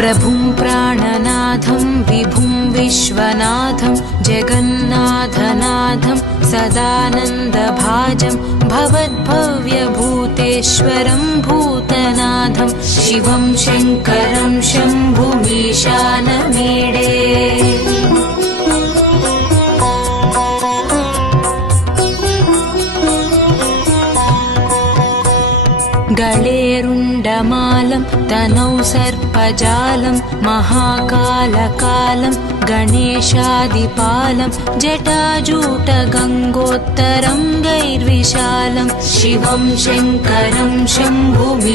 प्रभुं प्राणनाथं विभुं विश्वनाथं जगन्नाथनाथं सदानन्दभाजं भवद्भव्यभूतेश्वरं भूतनाथं शिवं शङ्करं शम्भुमीशानमीडे। गळेरुण्डमालं तनौ सर्पजालं महाकालकालं गणेशादिपालं जटाजूटगङ्गोत्तरं गैर्विशालं शिवं शङ्करं शम्भुमीशानमीडे।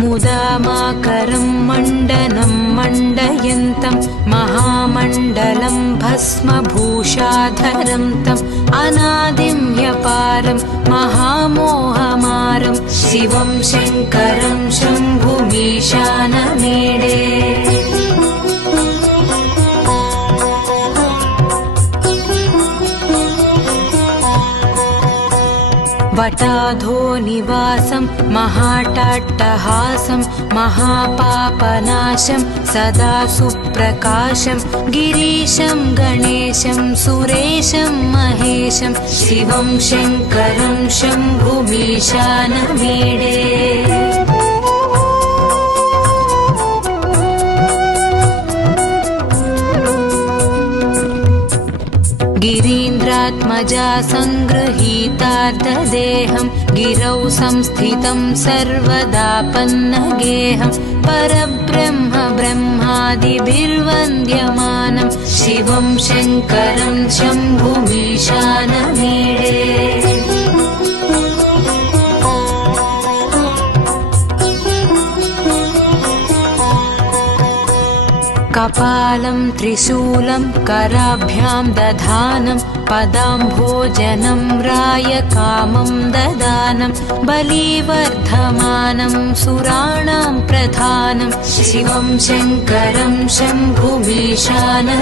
मुदामाकरं मण्डनं मण्डयन्तं महामण्डलं भस्मभूषाधरं तम् अनादिं ह्यपारं महामोहमारं शिवं शङ्करं शम्भुमीशानमीडे। वटाधोनिवासं महाटाट्टहासं महापापनाशं सदा सुप्रकाशं गिरीशं गणेशं सुरेशं महेशं शिवं शङ्करं शम्भुमीशानमीडे। गिरीन्द्रात्मजा सङ्गृहीतार्धदेहं गिरौ संस्थितं सर्वदापन्नगेहं परब्रह्म ब्रह्मादिभिर्वन्द्यमानं शिवं शङ्करं शम्भुमीशानमीडे। कपालं त्रिशूलं कराभ्यां दधानं पदाम्भोजनं रायकामं ददानं बलिवर्धमानं सुराणां प्रधानं शिवं शङ्करं शम्भुमीशानमीडे।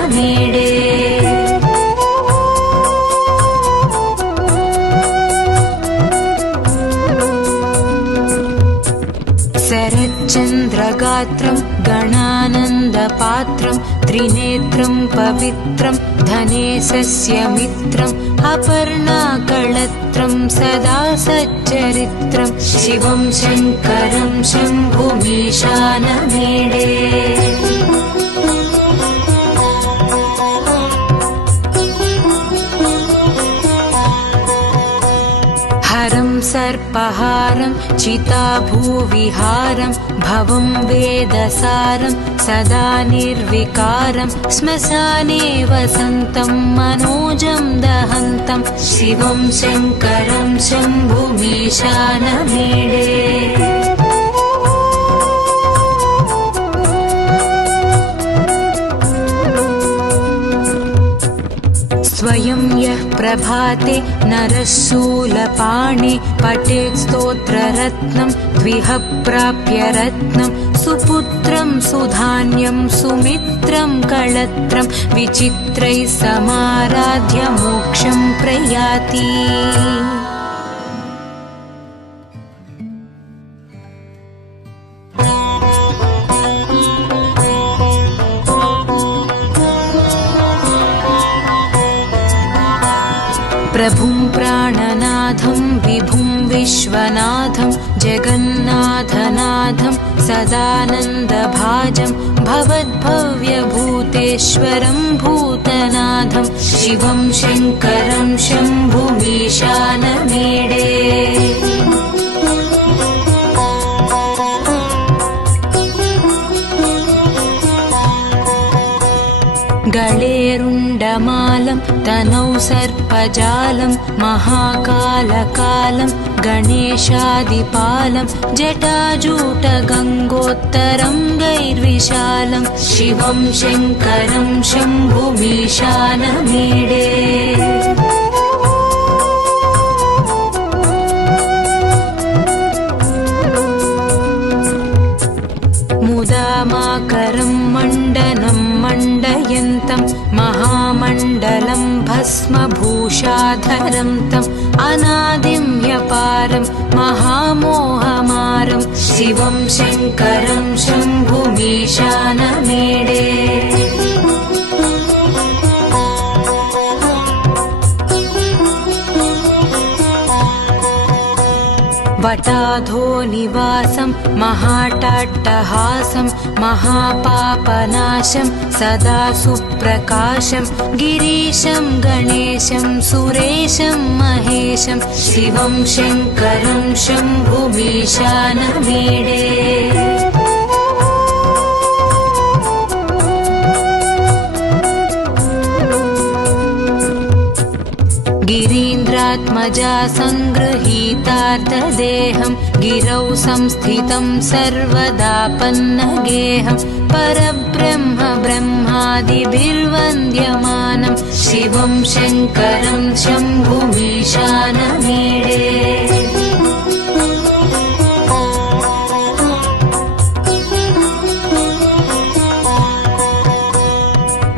शरच्चन्द्रगात्रं गणानन्दपात्रं त्रिनेत्रं पवित्रं धनेशस्य मित्रम् अपर्णाकळत्रं सदा सच्चरित्रं शिवं शङ्करं शम्भुमीशानमीडे। हरं सर्पहारं चिताभूविहारं भवं वेदसारं सदा निर्विकारं श्मशाने वसन्तं मनोजं दहन्तं शिवं शङ्करं शम्भुमीशानमीडे। स्वयं यः प्रभाते नरः शूलपाणे पठेत् स्तोत्ररत्नं द्विह प्राप्य रत्नं सुपुत्रं सुधान्यं सुमित्रं कळत्रं विचित्रैः समाराध्य मोक्षं प्रयाति। प्रभुं प्राणनाथं विभुं विश्वनाथं जगन्नाथनाथं सदानन्दभाजं भवद्भव्यभूतेश्वरं भूतनाथं शिवं शङ्करं शम्भुमीशानमीडे। गळेरुण्डमालं तनौ सर्पजालं महाकालकालं गणेशादिपालं जटाजूटगङ्गोत्तरं गैर्विशालं शिवं शङ्करं शम्भुमीशानमीडे। मुदामाकरं मण्डनं मण्डयन्तं महामण्डलं कालं भस्मभूषाधरं तम् अनादिं ह्यपारं महामोहमारं शिवं शङ्करं शम्भुमीशानमीडे वटाधो निवासं महाटाट्टहासं महापापनाशं सदा सुप्रकाशं गिरीशं गणेशं सुरेशं महेशं शिवं शङ्करं शम्भुमीशानमीडे गिरीन्द्रात्मजा सङ्गृहीतार्धदेहं गिरौ संस्थितं सर्वदापन्नगेहं परब्रह्म ब्रह्मादिभिर्वन्द्यमानं शिवं शङ्करं शम्भुमीशानमीडे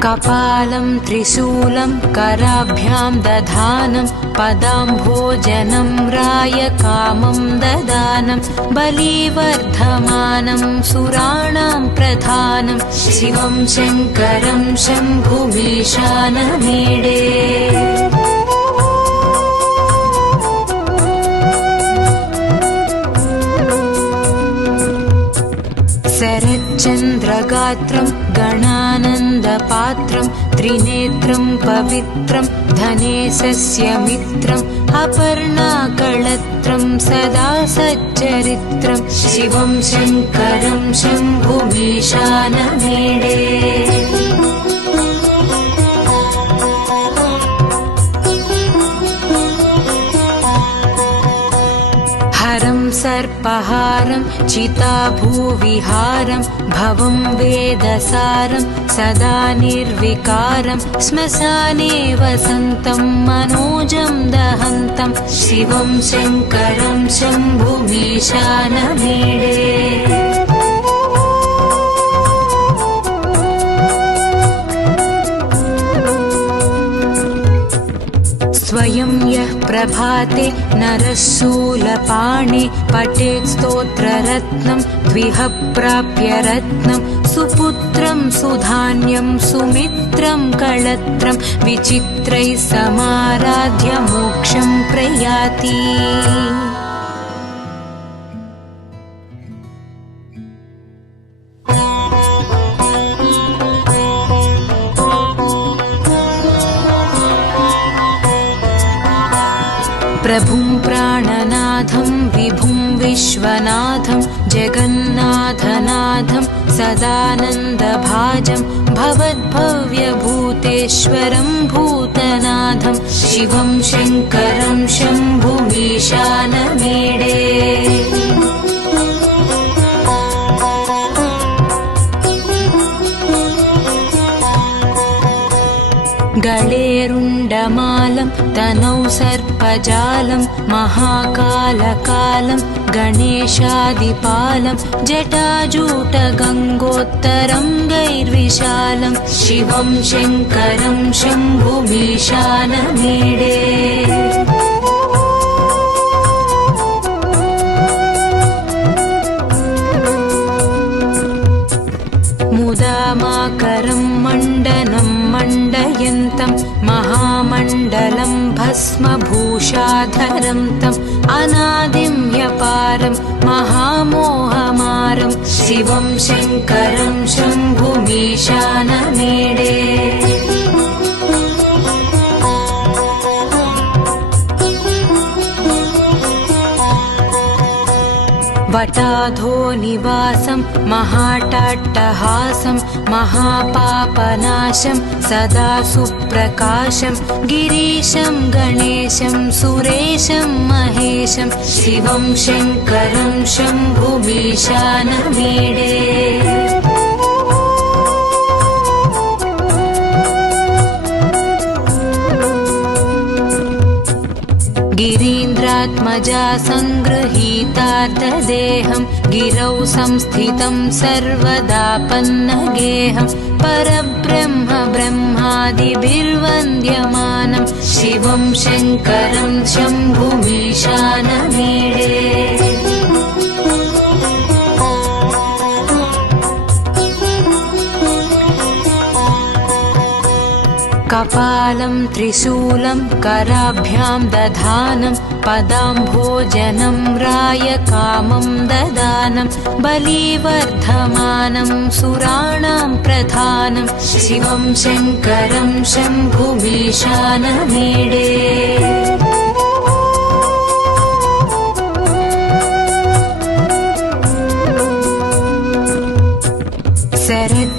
कपालं त्रिशूलं कराभ्यां दधानं पदाम्भोजनं रायकामं ददानं बलिवर्धमानं सुराणां प्रधानं शिवं शङ्करं शम्भुमीशानमीडे शरच्चन्द्रगात्रं गणानन्दपात्रं त्रिनेत्रं पवित्रं धनेशस्य मित्रम् अपर्णाकळत्रं सदा सच्चरित्रं शिवं शङ्करं शम्भुमीशानमीडे सर्पहारं चिताभूविहारं भवं वेदसारं सदा निर्विकारं श्मशाने वसन्तं मनोजं दहन्तं शिवं शङ्करं शम्भुमीशानमीडे स्वयं यः प्रभाते नरः शूलपाणे पठेत् स्तोत्ररत्नं द्विह प्राप्य रत्नं सुपुत्रं सुधान्यं सुमित्रं कळत्रं विचित्रैः समाराध्य मोक्षं प्रयाति प्रभुं प्राणनाथं विभुं विश्वनाथं जगन्नाथनाथं सदानन्दभाजं भवद्भव्यभूतेश्वरं भूतनाथं शिवं शङ्करं शम्भुमीशानमीडे गळेरुण्डमालं तनौ सर्पजालं महाकालकालं गणेशादिपालं जटाजूटगङ्गोत्तरं गैर्विशालं शिवं शङ्करं शम्भुमीशानमीडे मुदामाकरं मण्डनं मण्डयन्तं महामण्डलं भस्मभूषाधरं तम् अनादिं ह्यपारं महामोहमारं शिवं शङ्करं शम्भुमीशानमीडे वटाधो निवासं महाटाट्टहासं महापापनाशं सदा सुप्रकाशं गिरीशं गणेशं सुरेशं महेशं शिवं शङ्करं शम्भुमीशानमीडे गिरीन्द्रात्मजा सङ्गृहीतार्धदेहं गिरौ संस्थितं सर्वदापन्नगेहं परब्रह्म ब्रह्मादिभिर्वन्द्यमानं शिवं शङ्करं शम्भुमीशानमीडे कपालं त्रिशूलं कराभ्यां दधानं पदाम्भोजनं रायकामं ददानं बलिवर्धमानं सुराणां प्रधानं शिवं शङ्करं शम्भुमीशानमीडे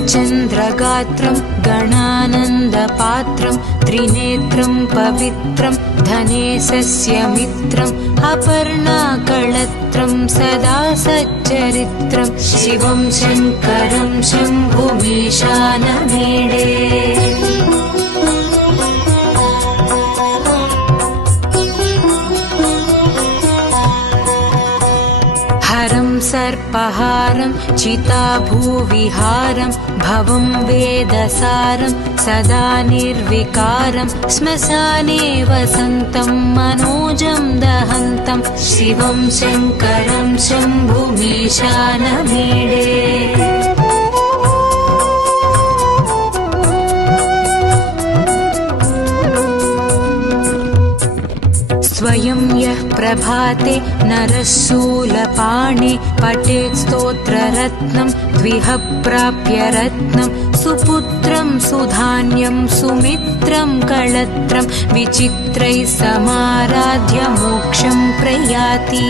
शरच्चन्द्रगात्रं गणानन्दपात्रं त्रिनेत्रं पवित्रं धनेशस्य मित्रम् अपर्णाकळत्रं सदा सच्चरित्रं शिवं शङ्करं शम्भुमीशानमीडे हरं सर्पहारं चिताभूविहारं भवं वेदसारं सदा निर्विकारं श्मशाने वसन्तं मनोजं दहन्तं शिवं शङ्करं शम्भुमीशानमीडे स्वयं यः प्रभाते नरः शूलपाणे पठेत् स्तोत्ररत्नं द्विह प्राप्य रत्नं सुपुत्रं सुधान्यं सुमित्रं कळत्रं विचित्रैः समाराध्य मोक्षं प्रयाति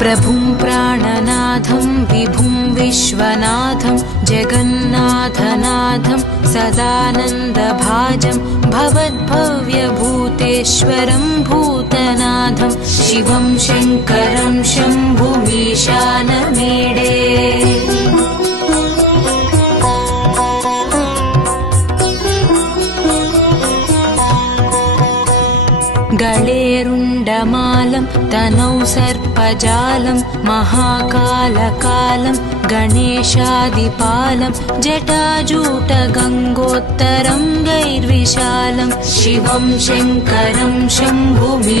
प्रभुं प्राणनाथं विभुं विश्वनाथं जगन्नाथनाथं सदानन्दभाजं भवद्भव्यभूतेश्वरं भूतनाथं शिवं शङ्करं शम्भुमीशानमीडे गळेरुण्डमालं तनौ सर्पजालं महाकालकालं गणेशादिपालं जटाजूटगङ्गोत्तरं गैर्विशालं शिवं शङ्करं शम्भुमीशानमीडे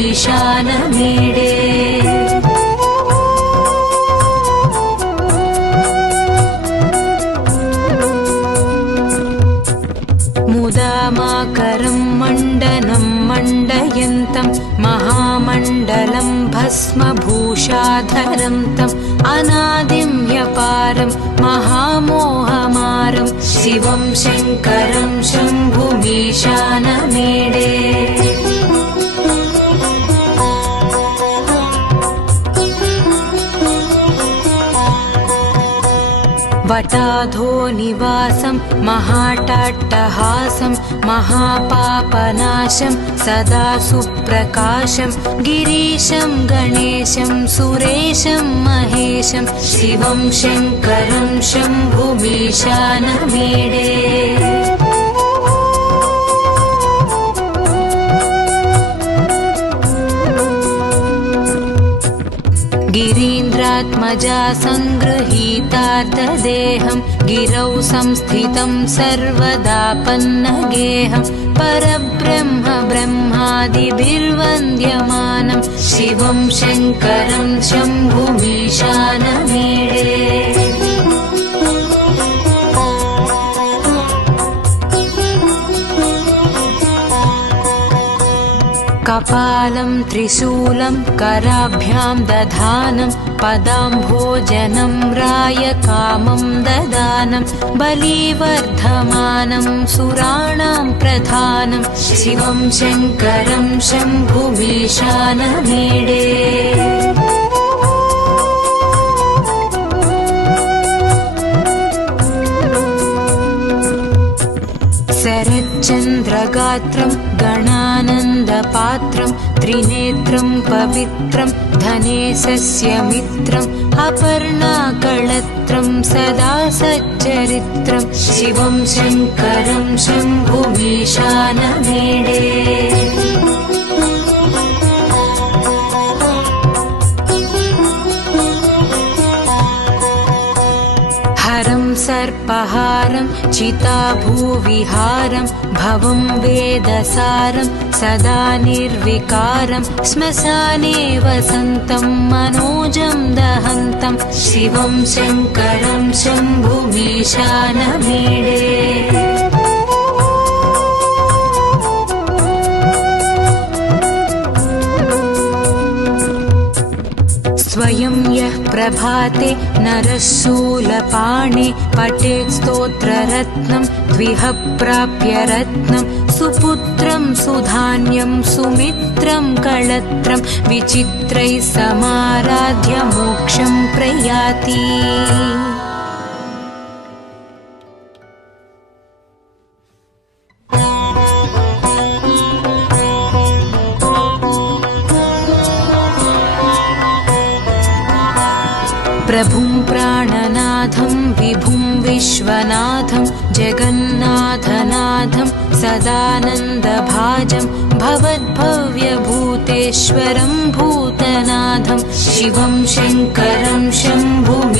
मुदामाकरं मण्डनं मण्डयन्तं महामण्डलं भस्मभूषाधरं तम् अनादिं ह्यपारं महामोहमारं शिवं शङ्करं शम्भुमीशानमीडे वटाधो निवासं महाटाट्टहासं महापापनाशं सदा सुप्रकाशं गिरीशं गणेशं सुरेशं महेशं शिवं शङ्करं शम्भुमीशानमीडे गिरीन्द्रात्मजा सङ्गृहीतार्धदेहं गिरौ संस्थितं सर्वदापन्नगेहं परब्रह्म ब्रह्मादिभिर्वन्द्यमानं शिवं शङ्करं शम्भुमीशानमीडे कपालं त्रिशूलं कराभ्यां दधानं पदाम्भोजनं रायकामं ददानं बलिवर्धमानं सुराणां प्रधानं शिवं शङ्करं शम्भुमीशानमीडे शरच्चन्द्रगात्रं गणानन्द ज्ञानानन्दपात्रं त्रिनेत्रं पवित्रं धनेशस्य मित्रम् अपर्णाकळत्रं सदा सच्चरित्रं शिवं शङ्करं शम्भुमीशानमीडे हरं सर्पहारं चिताभूविहारं भवं वेदसारं सदा निर्विकारं श्मशाने वसन्तं मनोजं दहन्तं शिवं शङ्करं शम्भुमीशानमीडे स्वयं यः प्रभाते नरः शूलपाणे पठेत् स्तोत्ररत्नं द्विह प्राप्य रत्नं सुपुत्रं सुधान्यं सुमित्रं कळत्रं विचित्रैः समाराध्य मोक्षं प्रयाति प्रभुं प्राणनाथं विभुं विश्वनाथं जगन्नाथनाथं सदानन्दभाजं भवद्भव्यभूतेश्वरं भूतनाथं शिवं शङ्करं शम्भुमीशानमीडे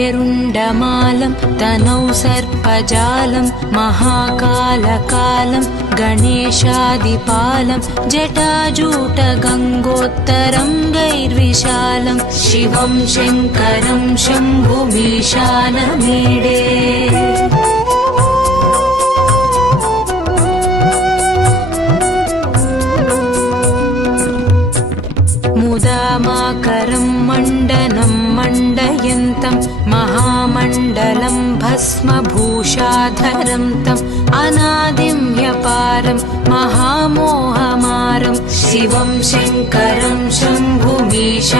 गळेरुण्डमालं तनौ सर्पजालं महाकालकालं गणेशादिपालं जटाजूटगङ्गोत्तरं गैर्विशालं शिवं शङ्करं शम्भुमीशानमीडे मुदामाकरं मण्डनं मण्डयन्तं महामण्डलं भस्मभूषाधरं तम् अनादिं ह्यपारं महामोहमारं शिवं शङ्करं शम्भुमीशानमीडे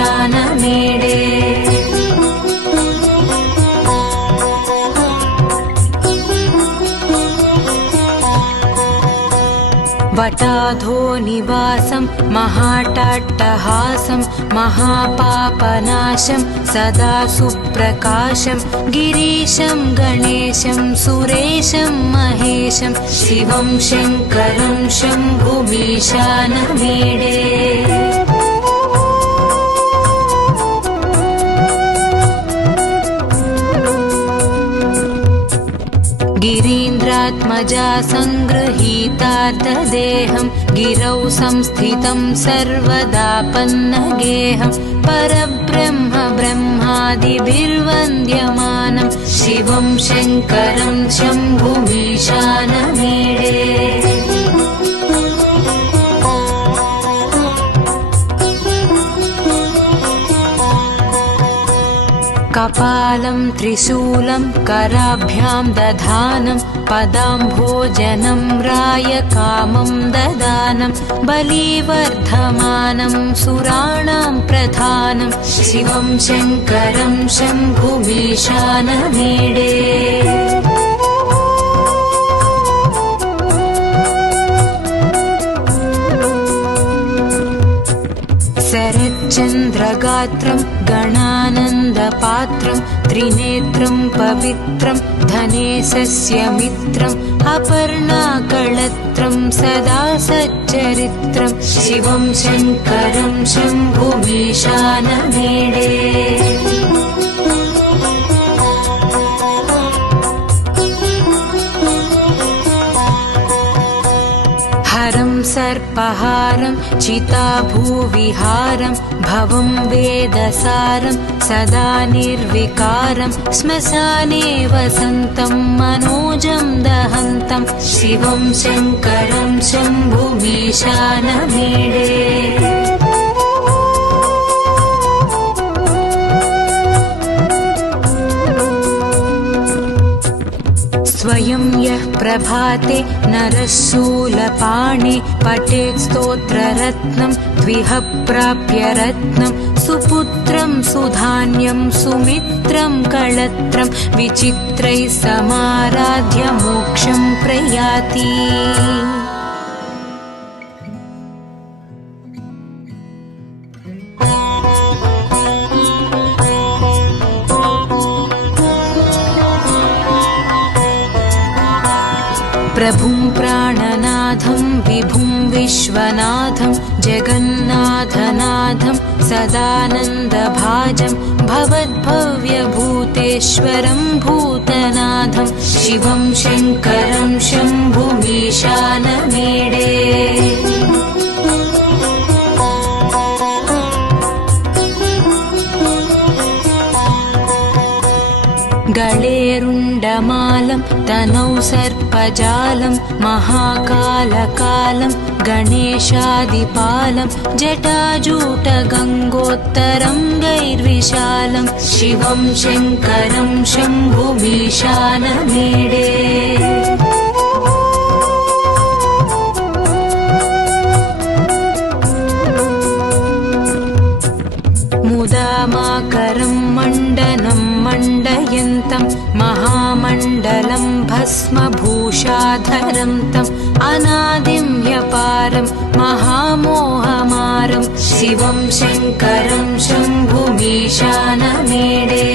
वटाधो निवासं महाटाट्टहासं महापापनाशं सदा सुप्रकाशं गिरीशं गणेशं सुरेशं महेशं शिवं शङ्करं शम्भुमीशानमीडे गिरीन्द्रात्मजा सङ्गृहीतार्धदेहं गिरौ संस्थितं सर्वदा पन्नगेहं परब्रह्म ब्रह्मादिभिर्वन्द्यमानं शिवं शङ्करं शम्भुमीशानमीडे कपालं त्रिशूलं कराभ्यां दधानं पदाम्भोजनं रायकामं ददानं बलिवर्धमानं सुराणां प्रधानं शिवं शङ्करं शम्भुमीशानमीडे शरच्चन्द्रगात्रं गणानन्दपात्रं त्रिनेत्रं पवित्रं धनेशस्य मित्रम् अपर्णाकळत्रं सदा सच्चरित्रं शिवं शङ्करं शम्भुमीशानमीडे हरं सर्पहारं चिताभूविहारं भवं वेदसारं सदा निर्विकारं श्मशाने वसन्तं मनोजं दहन्तं शिवं शङ्करं शम्भुमीशानमीडे स्वयं यः प्रभाते नरः शूलपाणे पठेत् स्तोत्ररत्नं द्विह प्राप्य रत्नं सुपुत्रं सुधान्यं सुमित्रं कळत्रं विचित्रैः समाराध्य मोक्षं प्रयाति। प्रभुं प्राणनाथं विभुं विश्वनाथं जगन्नाथनाथं सदानन्दभाजं भवद्भव्यभूतेश्वरं भूतनाथं शिवं शङ्करं शम्भुमीशानमीडे। गळेरुण्डमालं तनौ सर्पजालं महाकालकालं गणेशादिपालं जटाजूटगङ्गोत्तरं गैर्विशालं शिवं शङ्करं शम्भुमीशानमीडे। मुदामाकरं मण्डनं मण्डयन्तं महामण्डलं भस्मभूषाधरं तम् अनादिं ह्यपारं महामोहमारं शिवं शङ्करं शम्भुमीशानमीडे।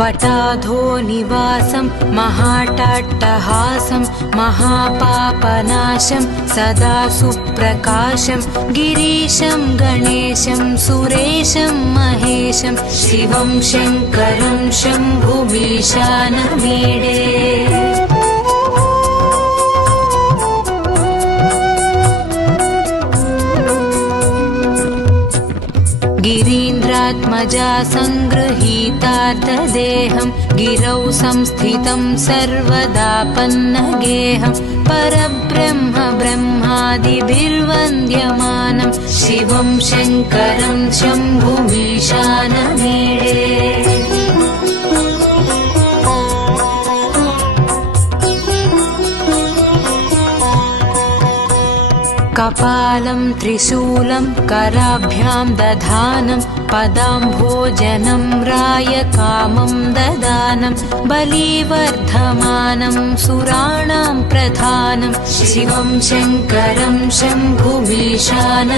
वटाधो निवासं महाटाट्टहासं महापापनाशं सदा सुप्रकाशं गिरीशं गणेशं सुरेशं महेशं शिवं शङ्करं शम्भुमीशानमीडे। गिरीन्द्रात्मजा सङ्गृहीतार्थदेहं गिरौ संस्थितं सर्वदा पन्नगेहं परब्रह्म ब्रह्मादिभिर्वन्द्यमानं शिवं शङ्करं शम्भुमीशानमीडे। कपालं त्रिशूलं कराभ्यां दधानं पदाम्भोजनं रायकामं ददानं बलिवर्धमानं सुराणां प्रधानं शिवं शङ्करं शम्भुमीशानमीडे।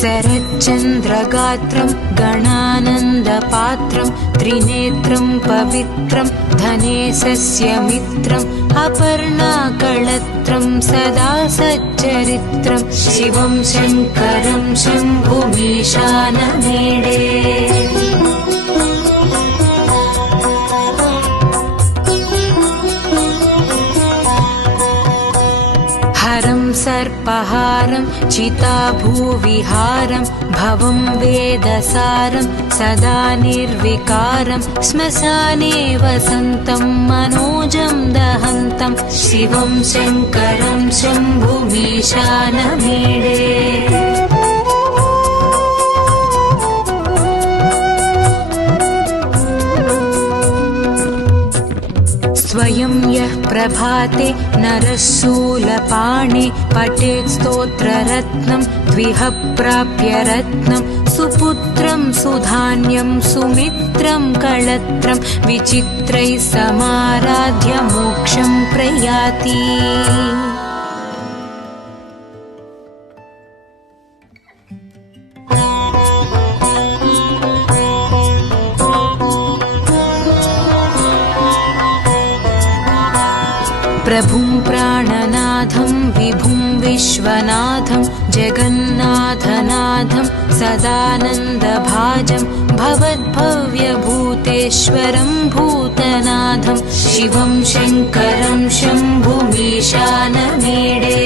शरच्चन्द्रगात्रं गणानन्दपात्रं त्रिनेत्रं पवित्रं धनेशस्य मित्रम् अपर्णाकळत्रं सदा सच्चरित्रं शिवं शङ्करं शम्भुमीशानमीडे। हरं सर्पहारं चिताभूविहारं भवं वेदसारं सदा निर्विकारं श्मशाने वसन्तं मनोजं दहन्तं शिवं शङ्करं शम्भुमीशानमीडे। स्वयं यः प्रभाते नरः शूलपाणे पठेत् स्तोत्ररत्नं द्विह प्राप्य रत्नं सुपुत्रं सुधान्यं सुमित्रं कळत्रं विचित्रैः समाराध्य मोक्षं प्रयाति। प्रभुं प्राणनाथं विभुं विश्वनाथं जगन्नाथनाथं सदानन्दभाजं भवद्भव्यभूतेश्वरं भूतनाथं शिवं शङ्करं शम्भुमीशानमीडे।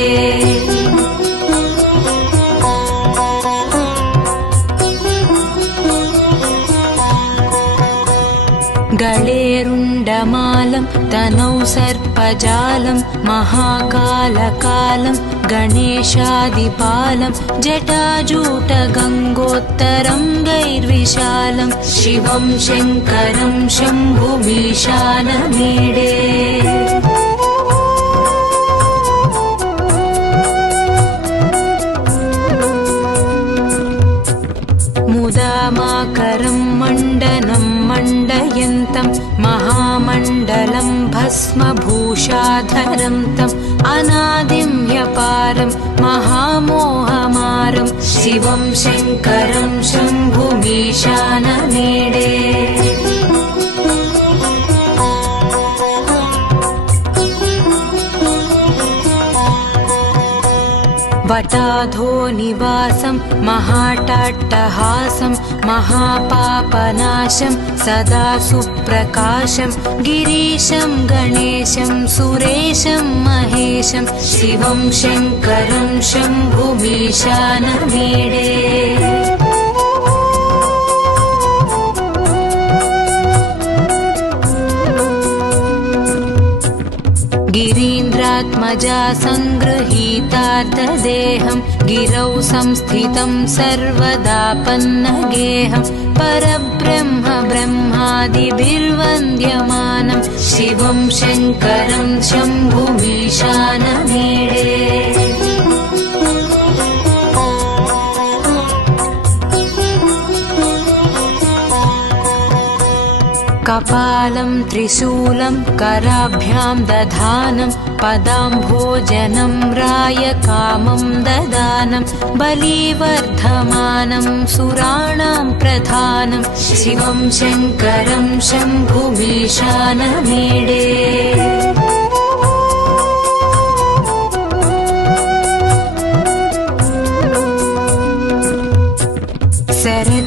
गळेरुण्डमालं तनौ सर्पजालं महाकालकालं गणेशादिपालं जटाजूटगङ्गोत्तरङ्गैर्विशालं शिवं शङ्करं शम्भुमीशानमीडे मुदामाकरं मण्डनं मण्डयन्तं महामण्डलं भस्मभूषाधरं तम् अनादिं ह्यपारं महामोहमारं शिवं शङ्करं शम्भुमीशानमीडे वटाधो निवासं महाटाट्टहासं महापापनाशं सदा सुप्रकाशं गिरीशं गणेशं सुरेशं महेशं शिवं शङ्करं शम्भुमीशानमीडे गिरीन्द्रात्मजा सङ्गृहीतार्धदेहं गिरौ संस्थितं सर्वदापन्नगेहं परब्रह्म ब्रह्मादिभिर्वन्द्यमानं शिवं शङ्करं शम्भुमीशानमीडे कपालं त्रिशूलं कराभ्यां दधानं पदाम्भोजनं रायकामं ददानं बलिवर्धमानं सुराणां प्रधानं शिवं शङ्करं शम्भुमीशानमीडे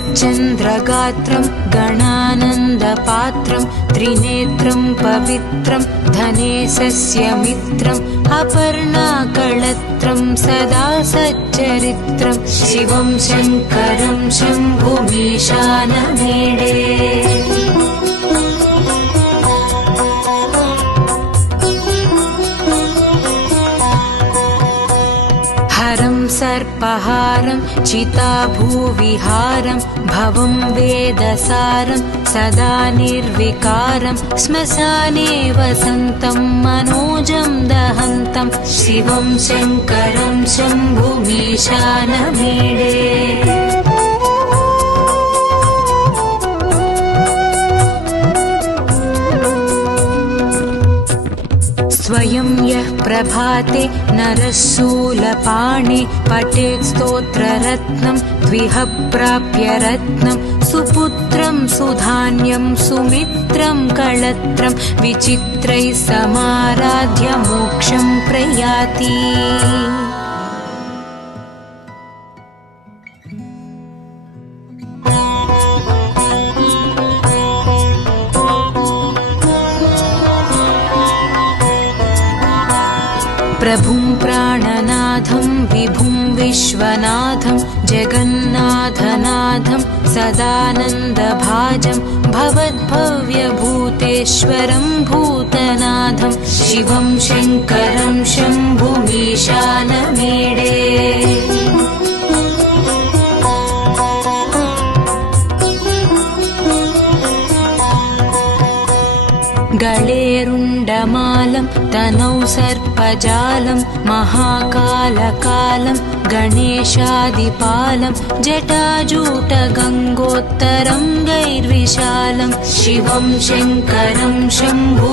शरच्चन्द्रगात्रं गणानन्दपात्रं त्रिनेत्रं पवित्रं धनेशस्य मित्रम् अपर्णाकळत्रं सदा सच्चरित्रं शिवं शङ्करं शम्भुमीशानमीडे सर्पहारं चिताभूविहारं भवं वेदसारं सदा निर्विकारं श्मशाने वसन्तं मनोजं दहन्तं शिवं शङ्करं शम्भुमीशानमीडे स्वयं यः प्रभाते नरः शूलपाणे पठेत् स्तोत्ररत्नं द्विह प्राप्य रत्नं सुपुत्रं सुधान्यं सुमित्रं कळत्रं विचित्रैः समाराध्य मोक्षं प्रयाति प्रभुं प्राणनाथं विभुं विश्वनाथं जगन्नाथनाथं सदानन्दभाजं भवद्भव्यभूतेश्वरं भूतनाथं शिवं शङ्करं शम्भुमीशानमीडे गळेरुण्डमालं तनौ सर्पजालं महाकालकालं गणेशादिपालं जटाजूटगङ्गोत्तरङ्गैर्विशालं शिवं शङ्करं शम्भुमीशानमीडे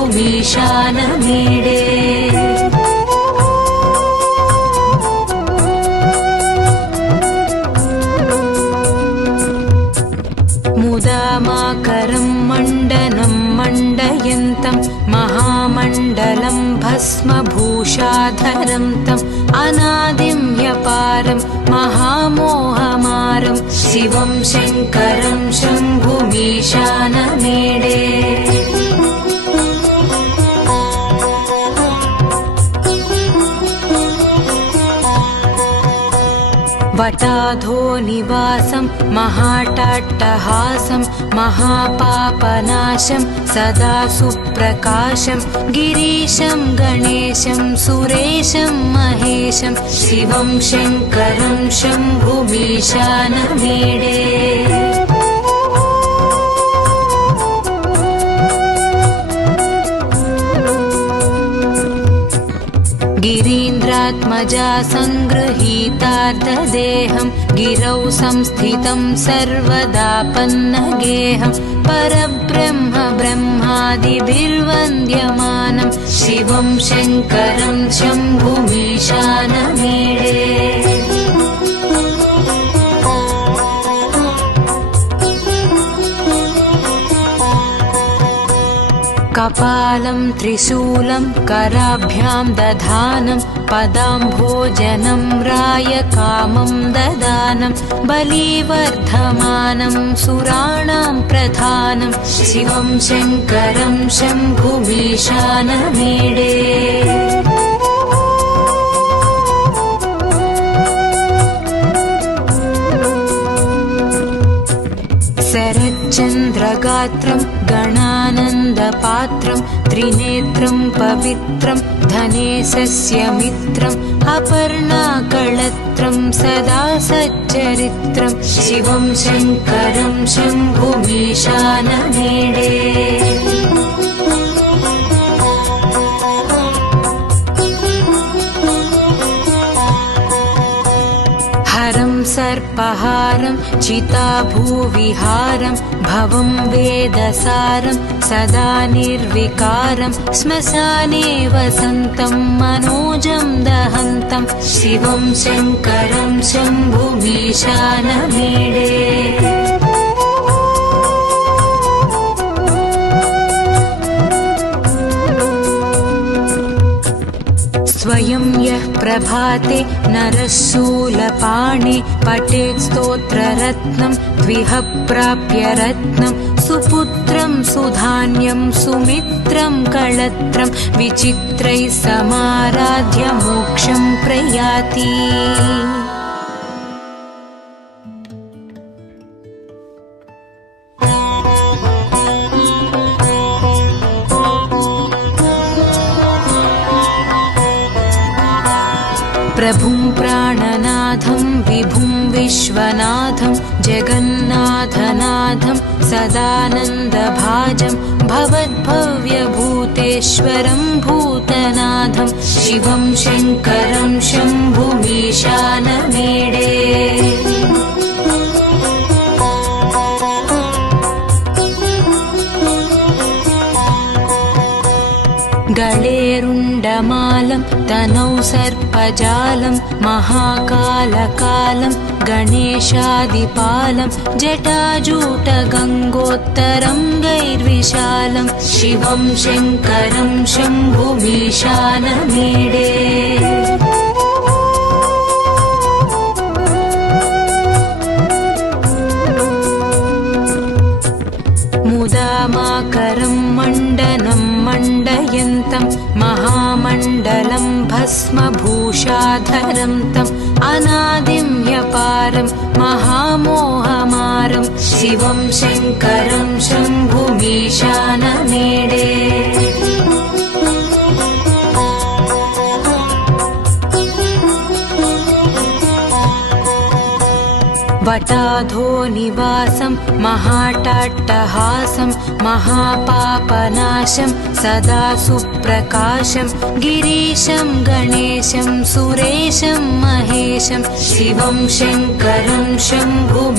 मुदामाकरं मण्डनं मण्डयन्तं महामण्डलं भस्मभूषाधरं तम् अनादिं ह्यपारं महामोहमारं शिवं शङ्करं शम्भुमीशानमीडे वटाधो निवासं महाट्टहासं महापापनाशं सदा सुप्रकाशं गिरीशं गणेशं सुरेशं महेशं शिवं शङ्करं शम्भुमीशानमीडे गिरीन्द्रात्मजा सङ्गृहीतार्धदेहं गिरौ संस्थितं सर्वदापन्नगेहं परब्रह्म ब्रह्मादिभिर्वन्द्यमानं शिवं शङ्करं शम्भुमीशानमीडे कपालं त्रिशूलं कराभ्यां दधानं पदाम्भोजनं रायकामं ददानं बलिवर्धमानं सुराणां प्रधानं शिवं शङ्करं शम्भुमीशानमीडे शरच्चन्द्रगात्रं गणानन्दपात्रं त्रिनेत्रं पवित्रं धनेशस्य मित्रम् अपर्णाकळत्रं सदा सच्चरित्रं शिवं शङ्करं शम्भुमीशानमीडे सर्पहारं चिताभूविहारं भवं वेदसारं सदा निर्विकारं श्मशाने वसन्तं मनोजं दहन्तं शिवं शङ्करं शम्भुमीशानमीडे स्वयं यः प्रभाते नरः शूलपाणे पठेत् स्तोत्ररत्नं द्विह प्राप्य रत्नं सुपुत्रं सुधान्यं सुमित्रं कळत्रं विचित्रैः समाराध्य मोक्षं प्रयाति प्रभुं प्राणनाथं विभुं विश्वनाथं जगन्नाथनाथं सदानन्दभाजं भवद्भव्यभूतेश्वरं भूतनाथं शिवं शङ्करं शम्भुमीशानमीडे गळेरुण्डमालं तनौ सर्पजालं महाकालकालं गणेशादिपालं जटाजूटगङ्गोत्तरं गैर्विशालं शिवं शङ्करं शम्भुमीशानमीडे मुदामाकरं मण्डनं मण्डयन्तं महामण्डलं भस्मभूषाधरं तम् अनादिं ह्यपारं महामोहमारं शिवं शङ्करं शम्भुमीशानमीडे वटाधो निवासं महाट्टहासं महापापनाशं सदा सुप्रकाशं गिरीशं गणेशं सुरेशं महेशं शिवं शङ्करं शम्भुमीशानमीडे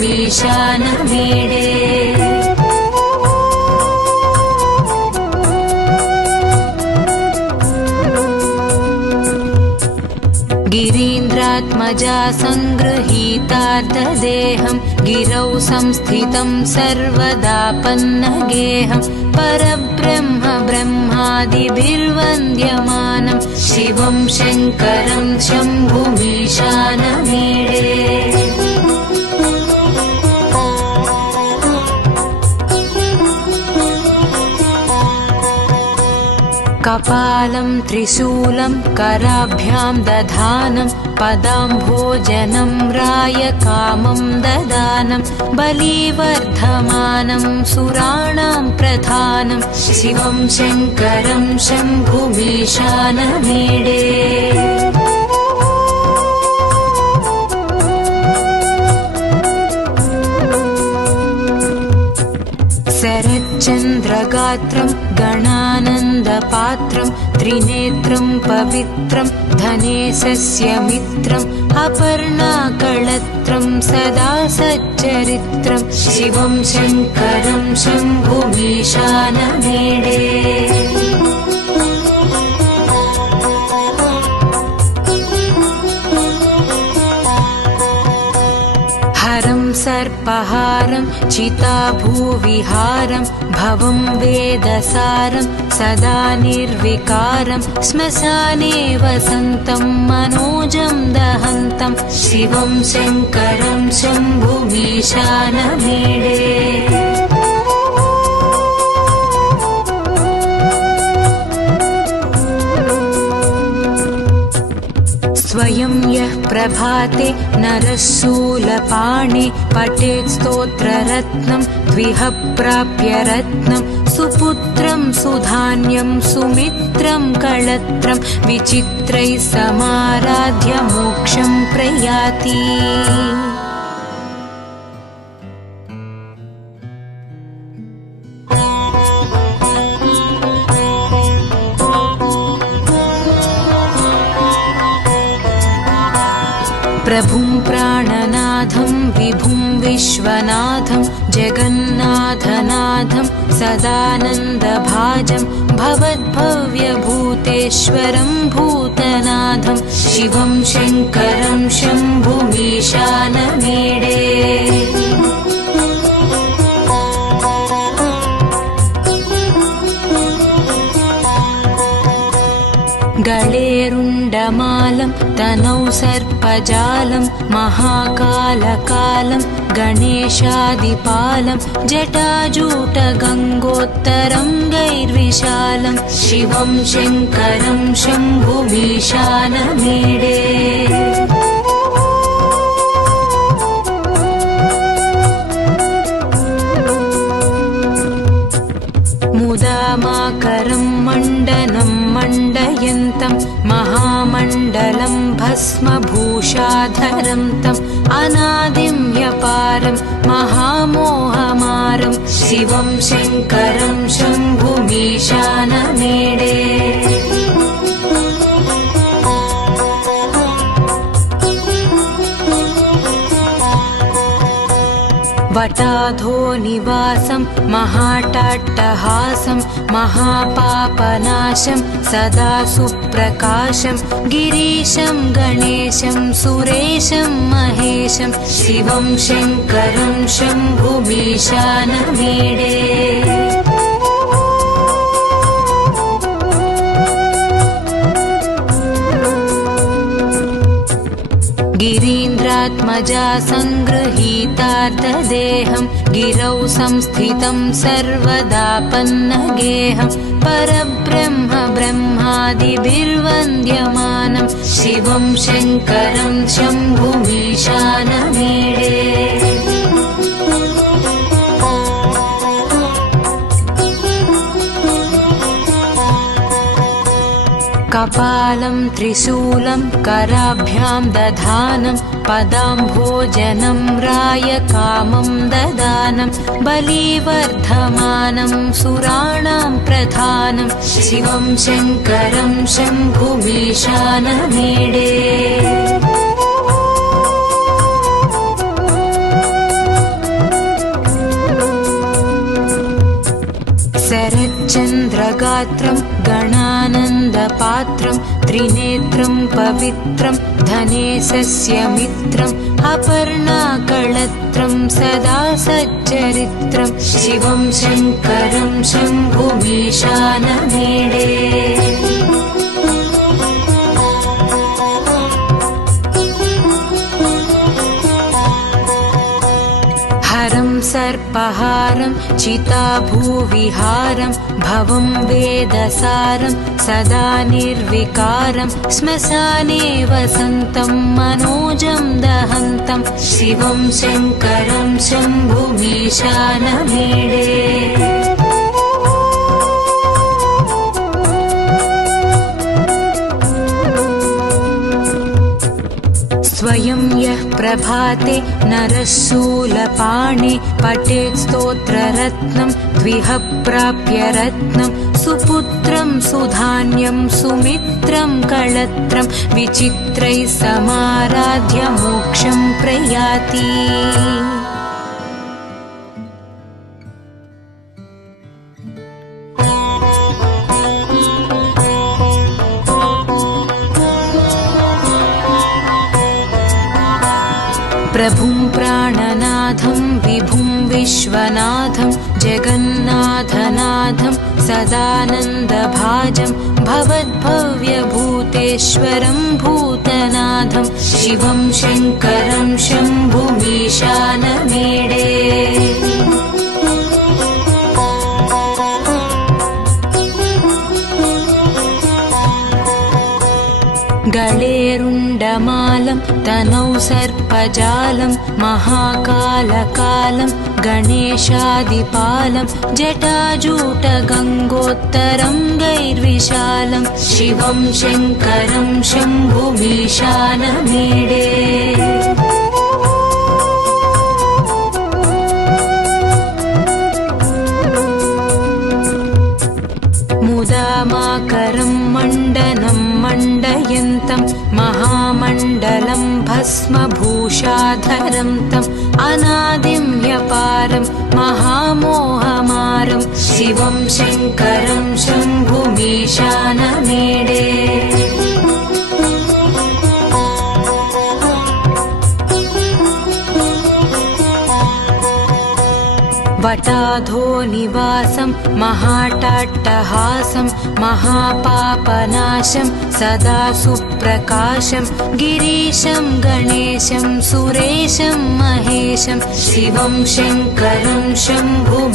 गिरीन्द्रात्मजा सङ्गृहीतार्धदेहं गिरौ संस्थितं सर्वदापन्नगेहं परब्रह्म ब्रह्मादिभिर्वन्द्यमानं शिवं शङ्करं शम्भुमीशानमीडे कपालं त्रिशूलं कराभ्यां दधानं पदाम्भोजनं रायकामं ददानं बलिवर्धमानं सुराणां प्रधानं शिवं शङ्करं शम्भुमीशानमीडे शरच्चन्द्रगात्रं गणानन्दपात्रं त्रिनेत्रं पवित्रं धनेशस्य मित्रम् अपर्णाकळत्रं सदा सच्चरित्रं शिवं शङ्करं शम्भुमीशानमीडे हरं सर्पहारं चिताभूविहारं भवं वेदसारं सदा निर्विकारं श्मशाने वसन्तं मनोजं दहन्तं शिवं शङ्करं शम्भुमीशानमीडे स्वयं यः प्रभाते नरः शूलपाणे पठेत् स्तोत्ररत्नं द्विह प्राप्य रत्नं सुपुत्रं सुधान्यं सुमित्रं कळत्रं विचित्रैः समाराध्य मोक्षं प्रयाति प्रभुं प्राणनाथं विभुं विश्वनाथं जगन्नाथनाथं सदानन्दभाजं भवद्भव्यभूतेश्वरं भूतनाथं शिवं शङ्करं शम्भुमीशानमीडे गळेरुण्डमालं तनौ सर्पजालं महाकालकालं गणेशादिपालं जटाजूटगङ्गोत्तरं गैर्विशालं शिवं शङ्करं शम्भुमीशानमीडे मुदामाकरं मण्डनं मण्डयन्तं महामण्डलं भस्मभूषाधरं तम् अनादिं ह्यपारं महामोहमारं शिवं शङ्करं शम्भुमीशानमीडे वटाधो निवासं महाटाट्टहासं महापापनाशं सदा सुप्रकाशं गिरीशं गणेशं सुरेशं महेशं शिवं शङ्करं शम्भुमीशानमीडे गिरीन्द्रात्मजा सङ्गृहीतार्धदेहं गिरौ संस्थितं सर्वदा पन्नगेहं परब्रह्म ब्रह्मादिभिर्वन्द्यमानं शिवं शङ्करं शम्भुमीशानमीडे कपालं त्रिशूलं कराभ्यां दधानं पदाम्भोजनं रायकामं ददानं बलिवर्धमानं सुराणां प्रधानं शिवं शङ्करं शम्भुमीशानमीडे शरच्चन्द्रगात्रं गणानन्दपात्रं त्रिनेत्रं पवित्रं धनेशस्य मित्रम् अपर्णाकळत्रं सदा सच्चरित्रं शिवं शङ्करं शम्भुमीशानमीडे सर्पहारं चिताभूविहारं भवं वेदसारं सदा निर्विकारं श्मशाने वसन्तं मनोजं दहन्तं शिवं शङ्करं शम्भुमीशानमीडे स्वयं यः प्रभाते नरः शूलपाणे पठेत् स्तोत्ररत्नं द्विह प्राप्य रत्नं सुपुत्रं सुधान्यं सुमित्रं कळत्रं विचित्रैः समाराध्य मोक्षं प्रयाति प्रभुं प्राणनाथं विभुं विश्वनाथं जगन्नाथनाथं सदानन्दभाजं भवद्भव्यभूतेश्वरं भूतनाथं शिवं शङ्करं शम्भुमीशानमीडे गळेरुण्डमालं तनौ सर्पजालं महाकालकालं गणेशादिपालं जटाजूटगङ्गोत्तरं गैर्विशालं शिवं शङ्करं शम्भुमीशानमीडे मुदामाकरं मण्डनं मण्डयन्तं महामण्डलं भस्मभूषाधरं तम् अनादिं व्यपारं महामोहमारं शिवं शङ्करं शम्भुमीशानमीडे वटाधो निवासं महाटाट्टहासं महापापनाशं सदा सुप्रकाशं गिरीशं गणेशं सुरेशं महेशं शिवं शङ्करं शम्भुमीशानमीडे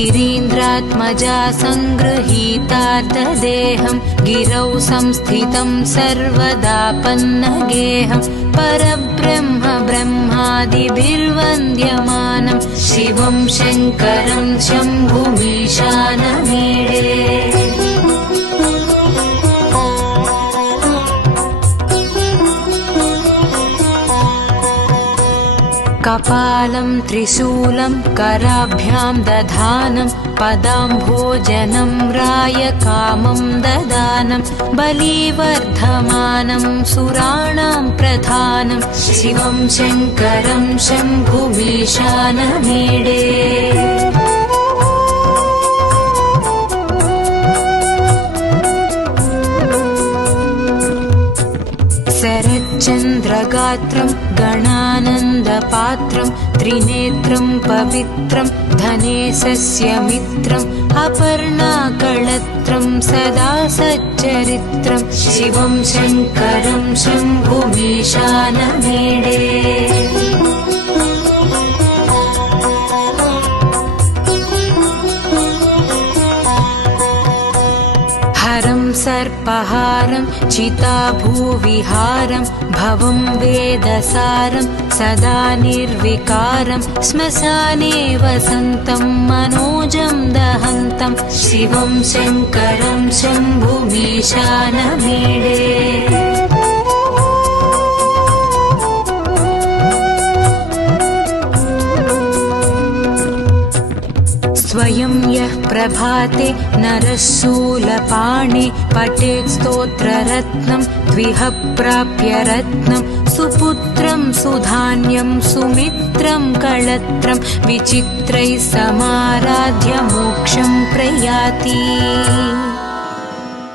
गिरीन्द्रात्मजा सङ्गृहीतार्धदेहं गिरौ संस्थितं सर्वदा पन्नगेहं परब्रह्म ब्रह्मादिभिर्वन्द्यमानं शिवं शङ्करं शम्भुमीशानमीडे कपालं त्रिशूलं कराभ्यां दधानं पदाम्भोजनं रायकामं ददानं बलिवर्धमानं सुराणां प्रधानं शिवं शङ्करं शम्भुमीशानमीडे शरच्चन्द्रगात्रं गणानन्दपात्रं त्रिनेत्रं पवित्रं धनेशस्य मित्रम् अपर्णाकळत्रं सदा सच्चरित्रं शिवं शङ्करं शम्भुमीशानमीडे हरं सर्पहारं चिताभूविहारं भवं वेदसारं सदा निर्विकारं श्मशाने वसन्तं मनोजं दहन्तं शिवं शङ्करं शम्भुमीशानमीडे स्वयं यः प्रभाते नरः शूलपाणे पठेत् स्तोत्ररत्नं द्विह प्राप्य रत्नं सुपुत्रं सुधान्यं सुमित्रं कळत्रं विचित्रैः समाराध्य मोक्षं प्रयाति